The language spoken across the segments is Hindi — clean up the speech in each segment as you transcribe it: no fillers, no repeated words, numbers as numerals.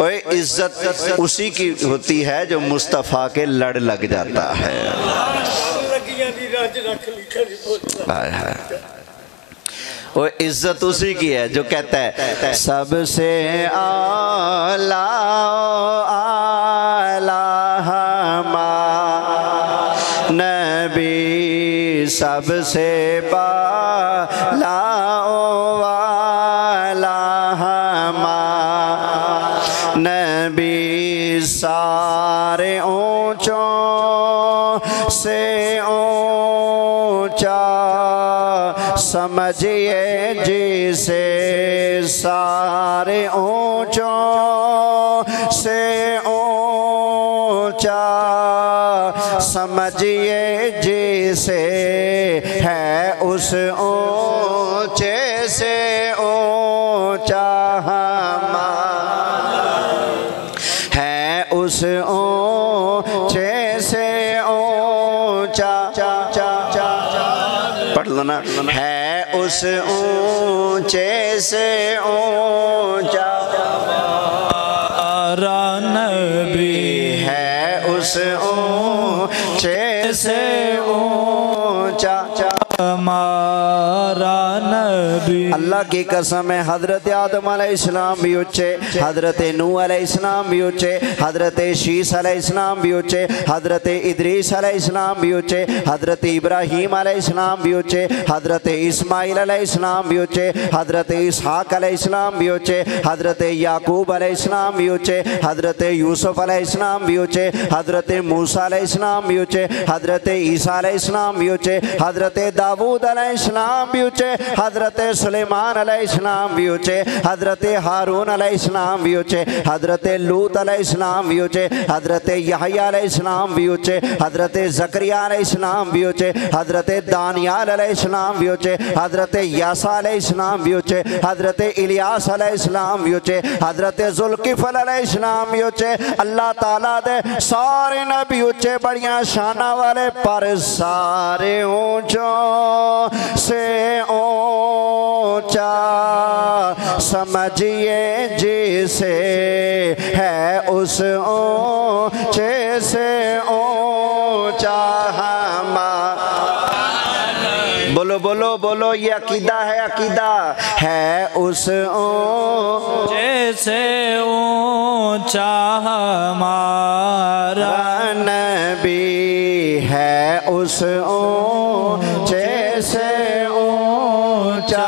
ओए इज्जत उसी की होती है जो मुस्तफ़ा के लड़ लग जाता है। वो इज्जत उसी की है जो कहता है सबसे आला आला नबी, सबसे बाला वाला नबी, सारे ऊंचों से ऊंचा समझिए जिसे, सारे ऊंचों से ऊंचा समझिए जिसे, है उस ऊंचे से ऊंचा है उस ऊंचे से ऊंचा, पढ़ लो ना, है उस ऊंचे से ऊंचा नबी, है उस ऊंचे से ऊंचा हमारा नबी। अल्लाह की कसम है हजरत आदम अलैहिस्सलाम भी ऊंचे, हजरत नूह अलैहिस्सलाम भी ऊंचे, हजरत शीस अलैहिस्सलाम भी ऊंचे, हजरत इदरीस अलैहिस्सलाम भी ऊंचे, हजरत इब्राहीम अलैहिस्सलाम भी ऊंचे, हजरत इस्माइल अलैहिस्सलाम भी ऊंचे, हजरत इसहाक अलैहिस्सलाम भी ऊंचे, हजरत याकूब अलैहिस्सलाम भी ऊंचे, हजरत यूसुफ अलैहिस्सलाम भी ऊंचे, हजरत मूसा अलैहिस्सलाम भी ऊंचे, हजरत ईसा अलैहिस्सलाम भी ऊंचे, हजरत दाऊद अलैहिस्सलाम भी ऊंचे, हजरत सुलेमान अलैहिस्सलाम भी ऊंचे, हजरत हारून अलैहिस्सलाम भी ऊंचे, हजरत लूत अलैहिस्सलाम भी ऊंचे, हजरत यहया अलैहिस्सलाम भी ऊंचे, हजरत जकरिया अलैहिस्सलाम भी ऊंचे, हजरत दानियाल अलैहिस्सलाम भी ऊंचे, हजरत यासा अलैहिस्सलाम भी ऊंचे, हजरत इलियास अलैहिस्सलाम भी ऊंचे, हजरत जुल्किफल अलैहिस्सलाम भी ऊंचे। अल्लाह ताला दे सारे नबी ऊंचे बड़ियां शाना वाले, पर सारे ऊंचों से ऊंचा समझिए जिसे, है उस ऊंचे से ऊंचा बोलो बोलो बोलो, ये अकीदा है, अकीदा है उस ऊंचे से ऊंचा हमारा नबी, है उस ऊंचे से ऊंचा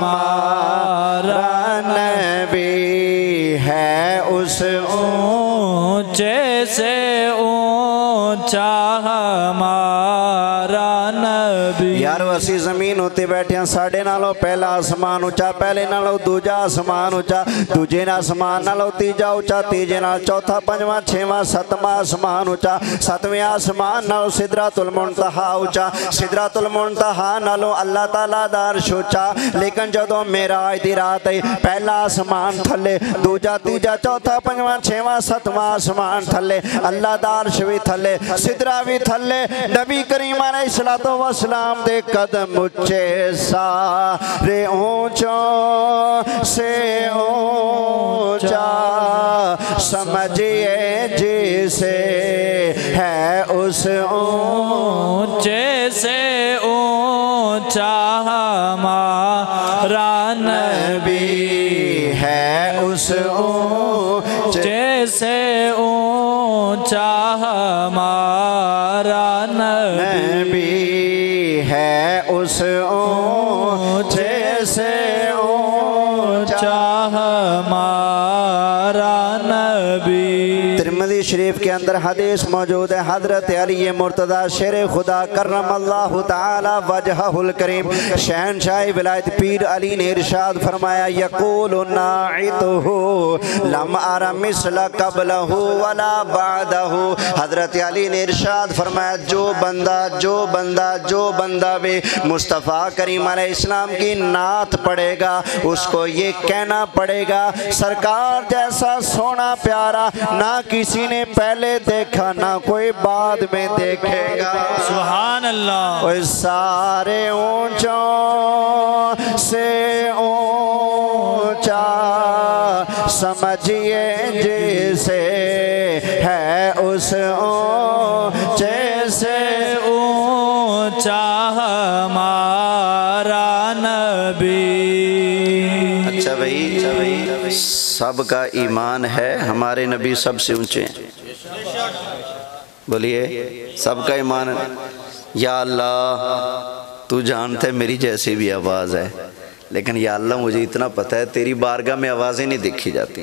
हमारा नबी, है उस ऊंचे से ऊंचा हमारा नबी। यार वसी जमीन होते बैठे हैं, साढ़े नालों पहला आसमान ऊंचा, पहले नालों दूजा आसमान ऊंचा, दूजे आसमान नालों तीजा ऊंचा, तीजे नाल चौथा, पंजवां, छेवां, सतवां आसमान ऊंचा, सतवें आसमान नालों सिदरातुल मुंतहा ऊंचा, सिदरातुल मुंतहा नालों अल्लाह ताला दा अर्श ऊंचा। लेकिन जदों मेराज दी रात आई, पहला आसमान थले, दूजा, तीजा, चौथा, पंजवां, छेवां, सतवां आसमान थले, अल्लाह दा अर्श भी थले, सिदरा भी थले, नबी करीम अलैहिस्सलातु वस्सलाम दे कदम ऊंचे, सारे ऊंचों से ऊंचा समझिए जिसे, है उस ऊंचे से ऊंचा हमारा नबी, है उस ऊंचे से ऊंचा हमारा नबी, है उस ऊंचे से ऊंचा हमारा नबी। तिरमिज़ी शरीफ के अंदर हदीस मौजूद है, हजरत अली मुर्तज़ा शेर खुदा करमल्लाहु ताला वजहुल करीम शहनशाह विलायत पीर अली ने इरशाद फरमाया, यक़ूलु नाइतहु लम अरा मिस्ल क़ब्लहु वला बादहु। हजरत अली ने इरशाद फरमाया, जो बंदा भी मुस्तफ़ा करीम अलैहिस्सलाम की नात पढ़ेगा, उसको ये कहना पड़ेगा, सरकार जैसा सोना प्यारा ना किसी ने पहले देखा, ना कोई बाद में देखेगा। सुभान अल्लाह। और सारे ऊंचों से ऊंचा समझिए जैसे है उस ऊंचे से ऊंचा हमारा नबी। अच्छा भाई, सबका ईमान है हमारे नबी सबसे ऊंचे हैं। बोलिए, सबका ईमान है। या अल्लाह तू जानते है मेरी जैसी भी आवाज़ है, लेकिन या अल्लाह मुझे इतना पता है तेरी बारगाह में आवाज़ें नहीं देखी जाती,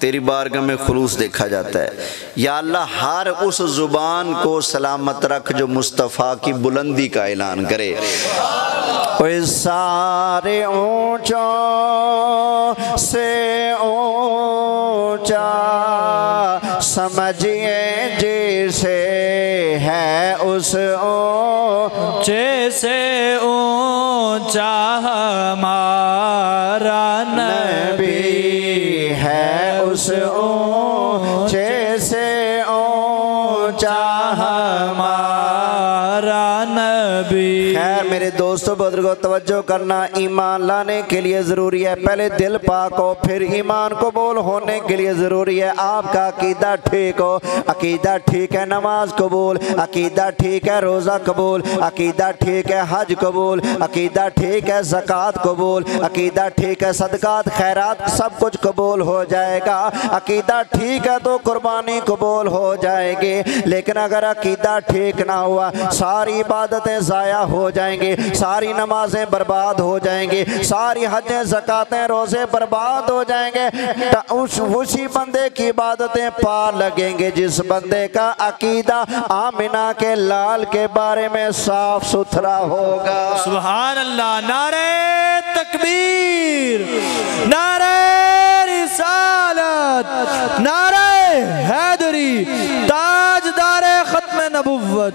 तेरी बारगाह में खुलूस देखा जाता है। या अल्लाह हर उस ज़ुबान को सलामत रख जो मुस्तफ़ा की बुलंदी का ऐलान करे। कोई सारे ऊंचों से ऊंचा समझिए जैसे है उस ऊंचे से ऊंचा हमारा नबी है, उस ऊंचे से ऊंचा हमारा नबी। खैर मेरे दोस्तों बुजुर्गों, तवज्जो करना, ईमान लाने के लिए ज़रूरी है पहले दिल पाक हो, फिर ईमान कबूल होने के लिए ज़रूरी है आपका अकीदा ठीक हो। अकीदा ठीक है नमाज कबूल, अकीदा ठीक है रोज़ा कबूल, अकीदा ठीक है हज कबूल, अकीदा ठीक है ज़कात कबूल, अकीदा ठीक है सदकात खैरात सब कुछ कबूल हो जाएगा। अकीदा ठीक है तो कुर्बानी कबूल हो जाएगी, लेकिन अगर अकीदा ठीक ना हुआ सारी इबादतें ज़ाया हो जाएंगी, सारी नमाजें बर्बाद हो जाएंगी, सारी हजें ज़कातें रोज़े बर्बाद हो जाएंगे। उसी बंदे की इबादतें पार लगेंगे जिस बंदे का अकीदा आमिना के लाल के बारे में साफ सुथरा होगा। सुभान अल्लाह। नारे तकबीर, नारे रिसालत, नारे हैदरी, ताजदारे खत्म नबुव्वत।